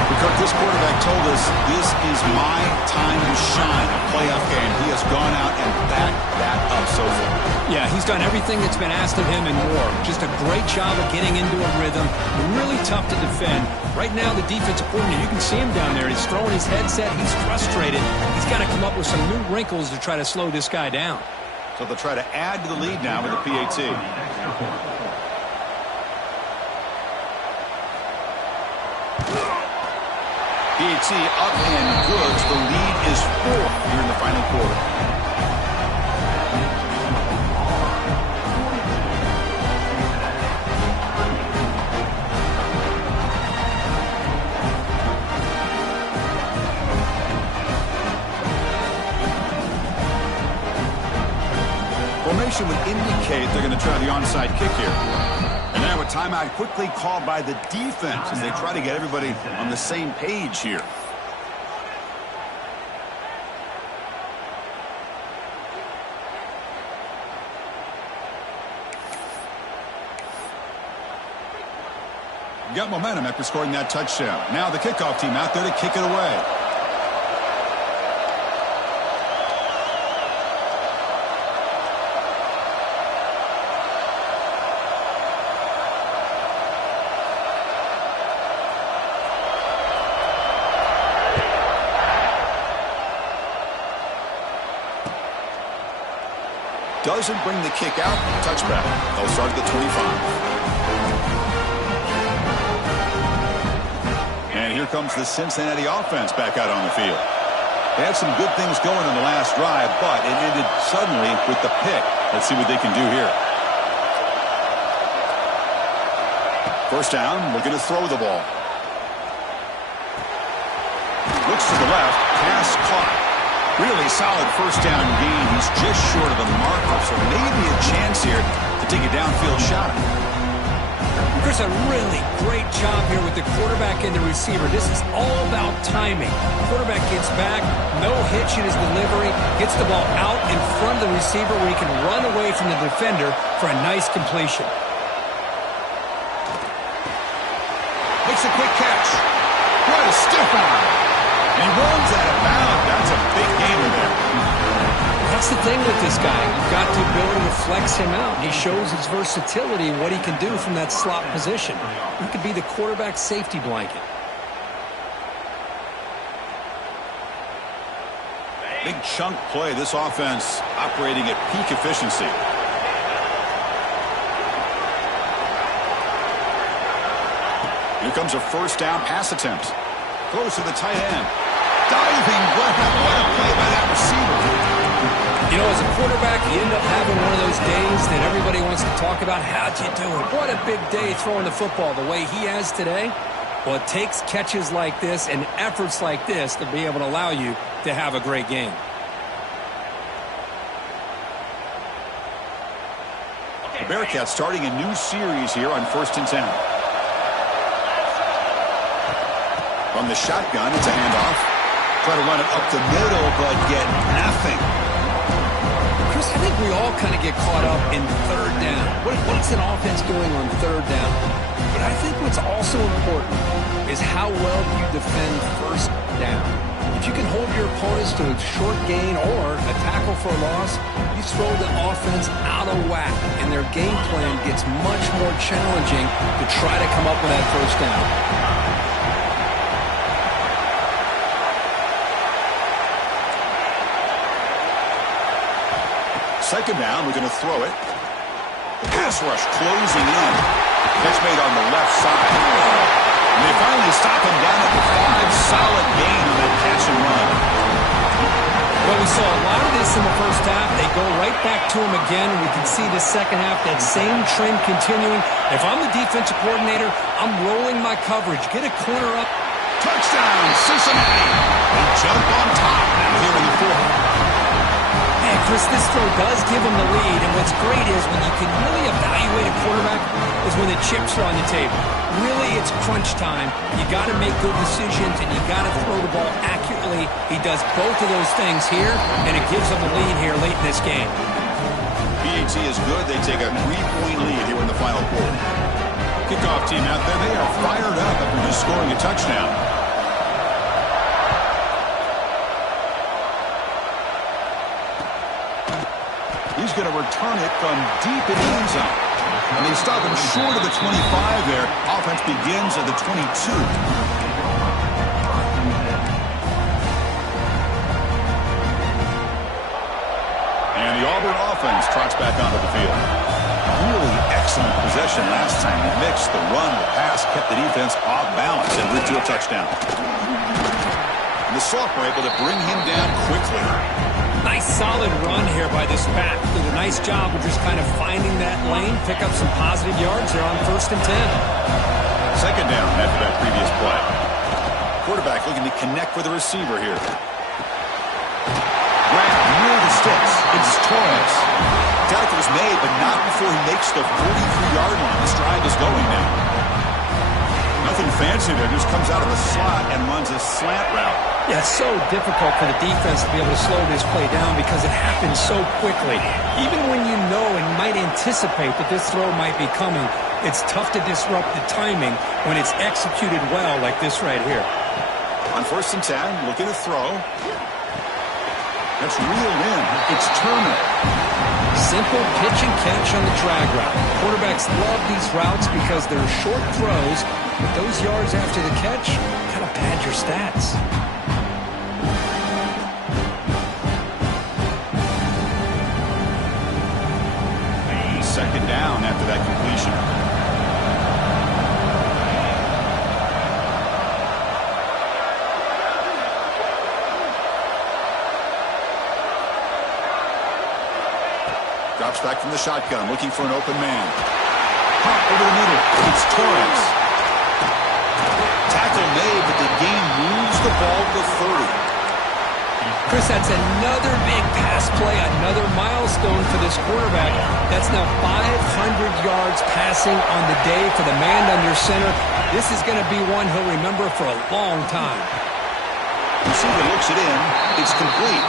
Because this quarterback told us this is my time to shine, a playoff game. He has gone out and backed that up so far. Yeah, he's done everything that's been asked of him and more. Just a great job of getting into a rhythm. Really tough to defend. Right now, the defensive coordinator, you can see him down there. He's throwing his headset. He's frustrated. He's got to come up with some new wrinkles to try to slow this guy down. So they'll try to add to the lead now with the PAT. PAT up and good. The lead is 4 here in the final quarter. Formation would indicate they're going to try the onside kick here. And now a timeout quickly called by the defense as they try to get everybody on the same page here. Got momentum after scoring that touchdown. Now the kickoff team out there to kick it away. Doesn't bring the kick out. Touchback. They'll start at the 25. And here comes the Cincinnati offense back out on the field. They had some good things going on the last drive, but it ended suddenly with the pick. Let's see what they can do here. First down, looking to throw the ball. Looks to the left. Pass caught. Really solid first down gain. He's just short of the marker, so maybe a chance here to take a downfield shot. Chris, a really great job here with the quarterback and the receiver. This is all about timing. The quarterback gets back, no hitch in his delivery, gets the ball out in front of the receiver where he can run away from the defender for a nice completion. Makes a quick catch. What a stiff arm. And he runs out of bounds. That's a big gainer there. that's the thing with this guy. You've got the ability to flex him out. He shows his versatility, what he can do from that slot position. He could be the quarterback safety blanket. Big chunk play. This offense operating at peak efficiency. Here comes a first down pass attempt. Throws to the tight end. Diving. What a play by that receiver. You know, as a quarterback, you end up having one of those days that everybody wants to talk about. How'd you do it? What a big day throwing the football the way he has today. Well, it takes catches like this and efforts like this to be able to allow you to have a great game. The Bearcats starting a new series here on 1st and 10. From the shotgun, it's a handoff. Try to run it up the middle, but get nothing. Chris, I think we all kind of get caught up in third down. What's an offense doing on third down? But I think what's also important is how well you defend first down. If you can hold your opponents to a short gain or a tackle for a loss, you throw the offense out of whack, and their game plan gets much more challenging to try to come up with that first down. Second down, we're going to throw it. The pass rush closing in. Catch made on the left side. And they finally stop him down at the 5. Solid gain on that catch and run. Well, we saw a lot of this in the first half. They go right back to him again. We can see the second half, that same trend continuing. If I'm the defensive coordinator, I'm rolling my coverage. Get a corner up. Touchdown, Cincinnati. They jump on top here in the 4th. Yeah, Chris, this throw does give him the lead, and what's great is when you can really evaluate a quarterback is when the chips are on the table. Really, it's crunch time. You got to make good decisions, and you got to throw the ball accurately. He does both of those things here, and it gives him the lead here late in this game. PAT is good. They take a 3-point lead here in the final quarter. Kickoff team out there, they are fired up after just scoring a touchdown. He's going to return it from deep in the end zone. And they stop him short of the 25 there. Offense begins at the 22. And the Auburn offense trots back onto the field. Really excellent possession last time. They mixed the run, the pass, kept the defense off balance, and route to a touchdown. And the Soft were able to bring him down quickly. Nice solid run here by this back. Did a nice job of just kind of finding that lane, pick up some positive yards there on 1st and 10. Second down after that previous play. Quarterback looking to connect with the receiver here. Grab near the sticks. It's Torres. Tackle is made, but not before he makes the 43-yard line. This drive is going now. Nothing fancy there. Just comes out of the slot and runs a slant route. Yeah, it's so difficult for the defense to be able to slow this play down because it happens so quickly. Even when you know and might anticipate that this throw might be coming, it's tough to disrupt the timing when it's executed well like this right here. On 1st and 10, looking to throw. That's reeled in. It's Turner. Simple pitch and catch on the drag route. Quarterbacks love these routes because they're short throws, but those yards after the catch kind of pad your stats. Second down after that completion. Drops back from the shotgun, looking for an open man. Hop over the middle. It's Torres. Tackle made, but the game moves the ball to 30. Chris, that's another big pass play, another milestone for this quarterback. That's now 500 yards passing on the day for the man under center. This is going to be one he'll remember for a long time. Receiver looks it in. It's complete.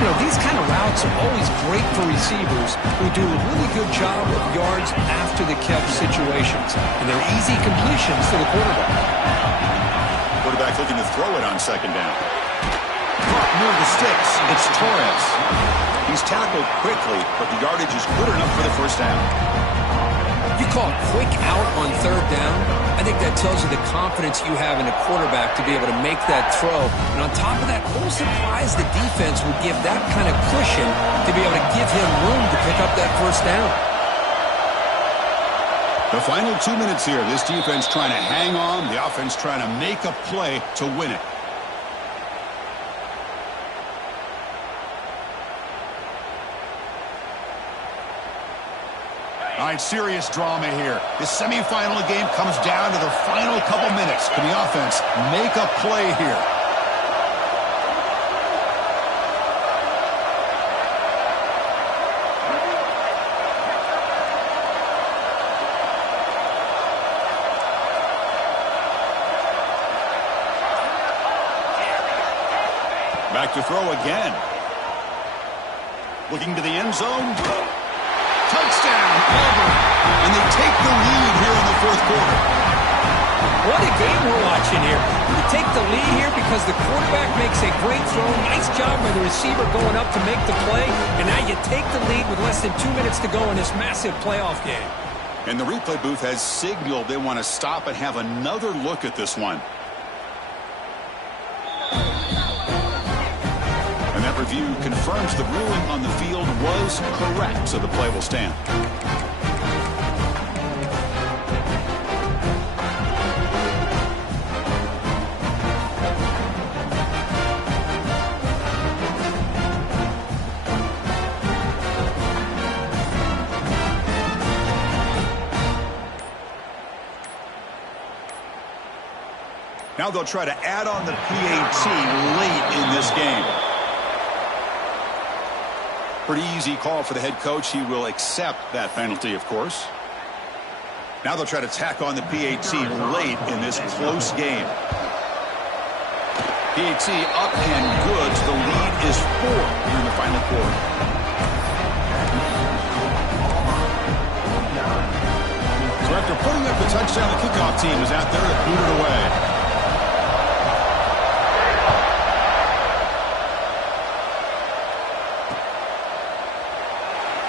You know, these kind of routes are always great for receivers who do a really good job of yards after the catch situations. And they're easy completions for the quarterback. Quarterback looking to throw it on second down. Caught near the sticks. It's Torres. He's tackled quickly, but the yardage is good enough for the first down. You call quick out on third down? I think that tells you the confidence you have in a quarterback to be able to make that throw. And on top of that, a little surprised the defense would give that kind of cushion to be able to give him room to pick up that first down. The final 2 minutes here. This defense trying to hang on. The offense trying to make a play to win it. All right, serious drama here. The semifinal game comes down to the final couple minutes. Can the offense make a play here? Back to throw again. Looking to the end zone. Touchdown, Auburn. And they take the lead here in the fourth quarter. What a game we're watching here. You take the lead here because the quarterback makes a great throw. Nice job by the receiver going up to make the play. And now you take the lead with less than 2 minutes to go in this massive playoff game. And the replay booth has signaled they want to stop and have another look at this one. And that review confirms the ruling on the field was correct, so the play will stand. Now they'll try to add on the PAT late in this game. Pretty easy call for the head coach. He will accept that penalty, of course. Now they'll try to tack on the PAT late in this close game. PAT up and good. So the lead is 4 here in the final quarter. So after putting up the touchdown, the kickoff team is out there to boot it away.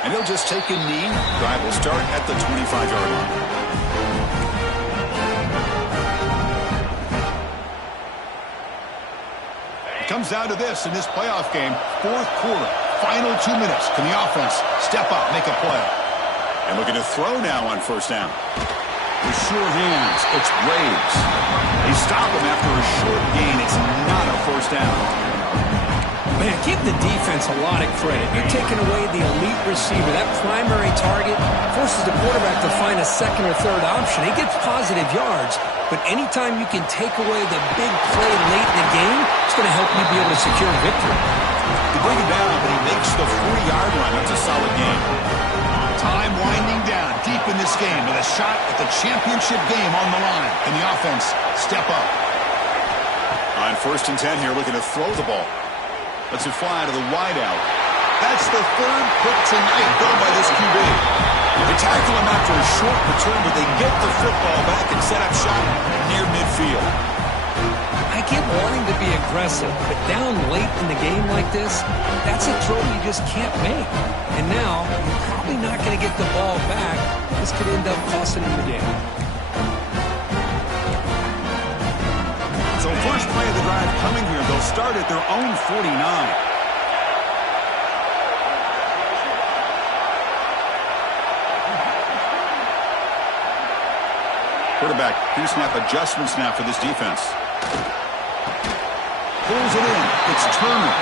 And he'll just take a knee. Drive will start at the 25-yard line. It comes down to this in this playoff game. Fourth quarter, final 2 minutes. Can the offense step up, make a play? And looking to throw now on first down. With sure hands, it's Braves. They stop him after a short gain. It's not a first down. Man, give the defense a lot of credit. You're taking away the elite receiver. That primary target forces the quarterback to find a second or third option. He gets positive yards, but anytime you can take away the big play late in the game, it's going to help you be able to secure a victory. To bring him down, but he makes the 40-yard line. That's a solid game. Time winding down deep in this game with a shot at the championship game on the line. And the offense step up. On 1st and 10 here, looking to throw the ball. Let's it fly to the wideout. That's the third pick tonight done by this QB. They tackle him after a short return, but they get the football back and set up shop near midfield. I get wanting to be aggressive, but down late in the game like this, that's a throw you just can't make. And now, you're probably not going to get the ball back. This could end up costing him the game. So first play of the drive coming here. They'll start at their own 49. Quarterback pre-snap adjustments now for this defense. Pulls it in. It's Turner.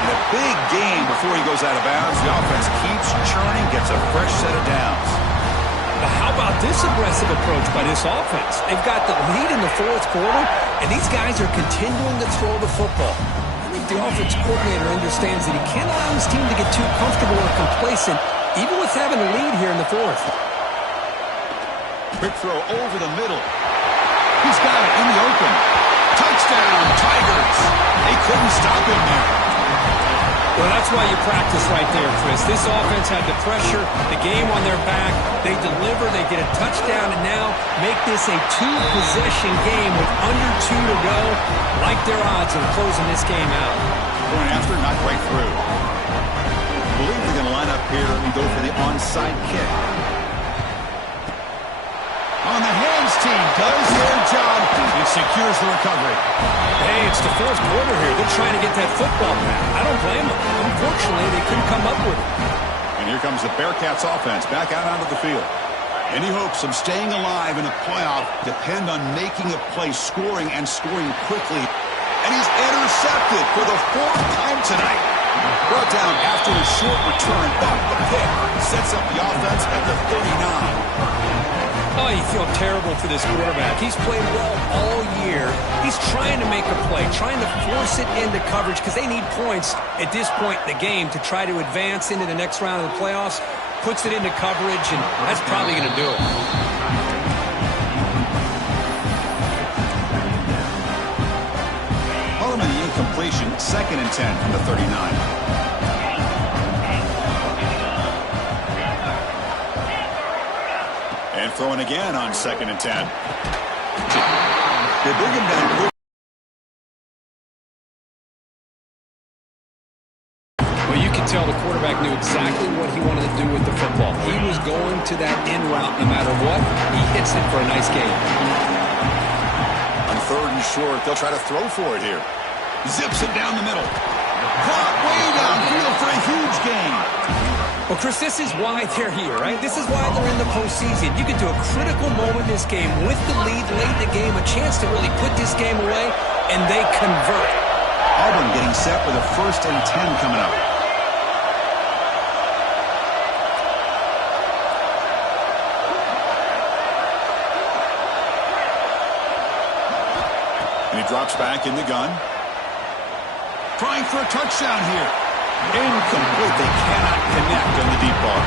And a big game before he goes out of bounds. The offense keeps churning, gets a fresh set of downs. But how about this aggressive approach by this offense? They've got the lead in the fourth quarter, and these guys are continuing to throw the football. I think the offense coordinator understands that he can't allow his team to get too comfortable or complacent, even with having a lead here in the fourth. Quick throw over the middle. He's got it in the open. Touchdown, Tigers. They couldn't stop him there. Well, that's why you practice right there, Chris. This offense had the pressure, the game on their back. They deliver, they get a touchdown, and now make this a two-possession game with under 2 to go. Like their odds of closing this game out. Going after, not quite through. I believe they're going to line up here and go for the onside kick. On the hands team does their job and secures the recovery. Hey, it's the fourth quarter here. They're trying to get that football back. I don't blame them. Unfortunately, they couldn't come up with it. And here comes the Bearcats offense back out onto the field. Any hopes of staying alive in a playoff depend on making a play, scoring, and scoring quickly. And he's intercepted for the 4th time tonight. Brought down after a short return, but the pick sets up the offense at the 39. Oh, you feel terrible for this quarterback. He's played well all year. He's trying to make a play, trying to force it into coverage because they need points at this point in the game to try to advance into the next round of the playoffs. Puts it into coverage, and that's probably going to do it. Holloman, the incompletion, 2nd and 10 from the 39. And throwing again on 2nd and 10. They bring him down. Well, you can tell the quarterback knew exactly what he wanted to do with the football. He was going to that in route no matter what. He hits it for a nice gain. On 3rd and short, they'll try to throw for it here. Zips it down the middle. Caught way downfield for a huge gain. Well, Chris, this is why they're here, right? This is why they're in the postseason. You get to a critical moment in this game with the lead late in the game, a chance to really put this game away, and they convert. Auburn getting set with a 1st and 10 coming up. And he drops back in the gun. Trying for a touchdown here. Incomplete. They cannot connect on the deep ball.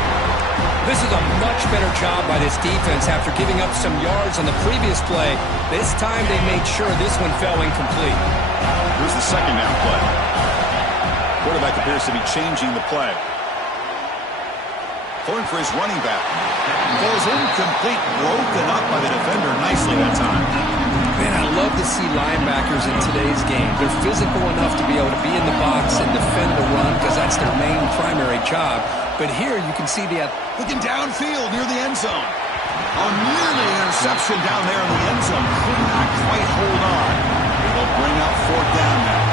This is a much better job by this defense after giving up some yards on the previous play. This time they made sure this one fell incomplete. Here's the 2nd down play. Quarterback appears to be changing the play. Going for his running back. Goes incomplete. Broken up by the defender nicely that time. Man, I love to see linebackers in today's game. They're physical enough to be able to be in the box and defend the run because that's their main primary job. But here you can see the... Looking downfield near the end zone. A nearly interception down there in the end zone. Could not quite hold on. It'll bring out 4th down now.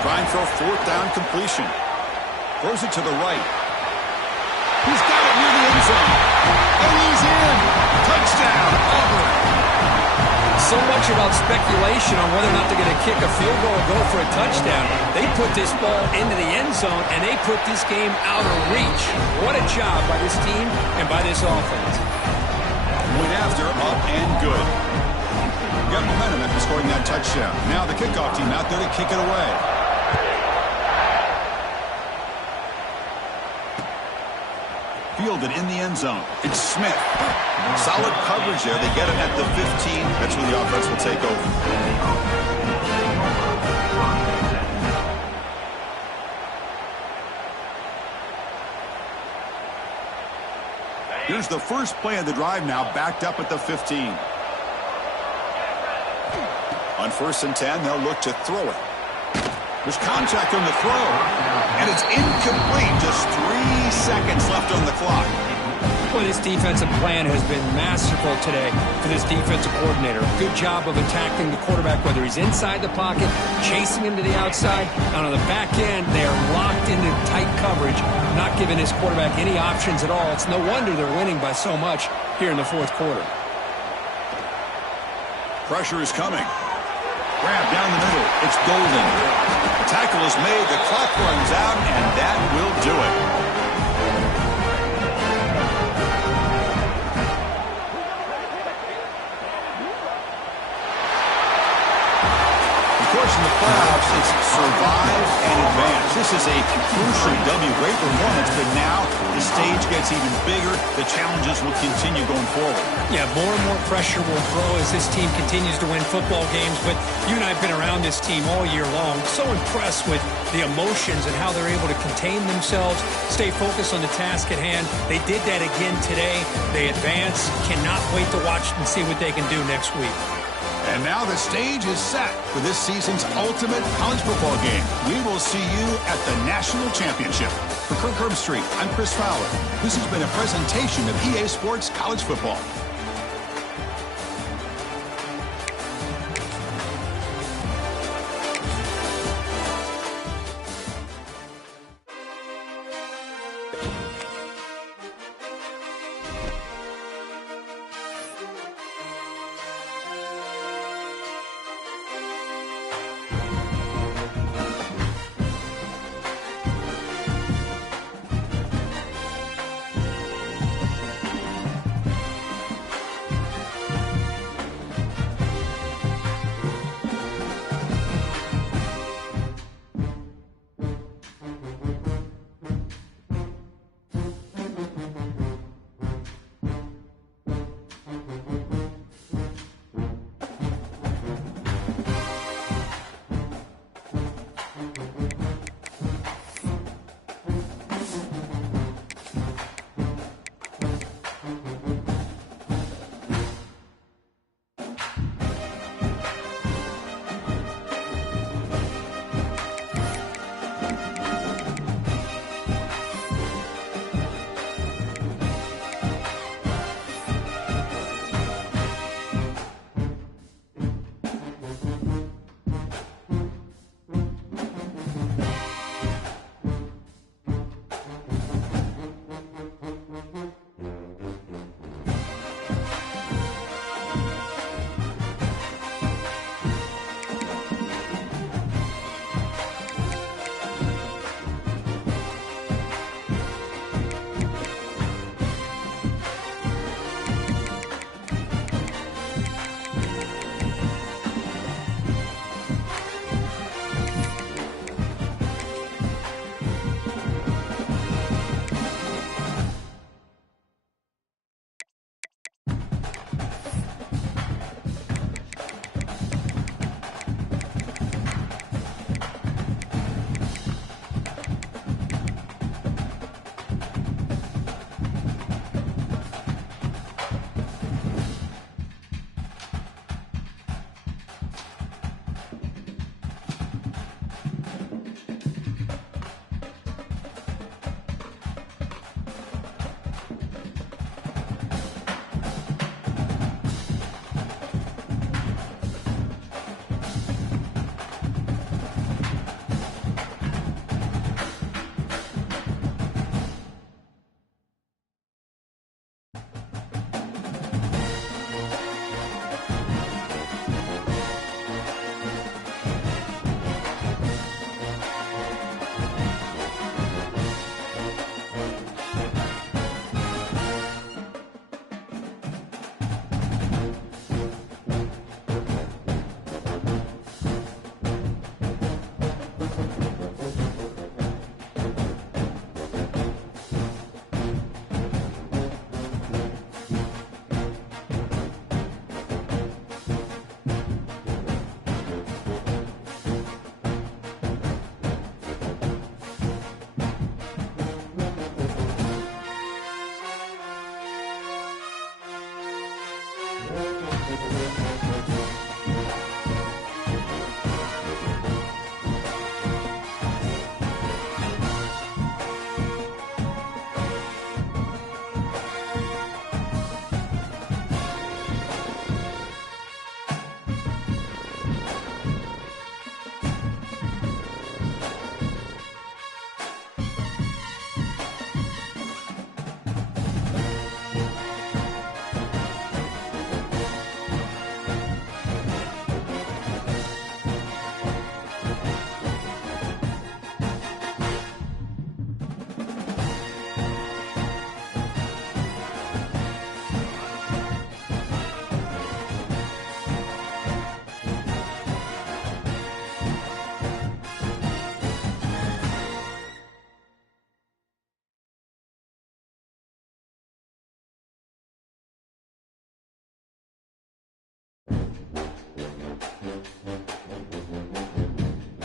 Trying for a 4th down completion. Throws it to the right. He's got it near the end zone. And he's in. Touchdown, Auburn. So much about speculation on whether or not they're going to kick a field goal or go for a touchdown. They put this ball into the end zone, and they put this game out of reach. What a job by this team and by this offense. Went after, up and good. Got momentum after scoring that touchdown. Now the kickoff team out there to kick it away. Fielded in the end zone. It's Smith. Solid coverage there. They get him at the 15. That's where the offense will take over. Here's the first play of the drive now, backed up at the 15. On 1st and 10, they'll look to throw it. There's contact on the throw, and it's incomplete. Just 3 seconds left on the clock. Well, this defensive plan has been masterful today for this defensive coordinator. Good job of attacking the quarterback, whether he's inside the pocket, chasing him to the outside, and on the back end, they are locked into tight coverage, not giving his quarterback any options at all. It's no wonder they're winning by so much here in the 4th quarter. Pressure is coming. Grab down the middle. It's Golden. The tackle is made. The clock runs out, and that will do it. Of course, in the playoffs, it's survive and advance. This is a crucial W. Great performance, but now the stage gets even bigger. The challenges will continue going forward. Yeah, more and more pressure will grow as this team continues to win football games, but you and I have been around this team all year long. So impressed with the emotions and how they're able to contain themselves, stay focused on the task at hand. They did that again today. They advance. Cannot wait to watch and see what they can do next week. And now the stage is set for this season's ultimate college football game. We will see you at the National Championship. For Kirk Herbstreit, I'm Chris Fowler. This has been a presentation of EA Sports College Football.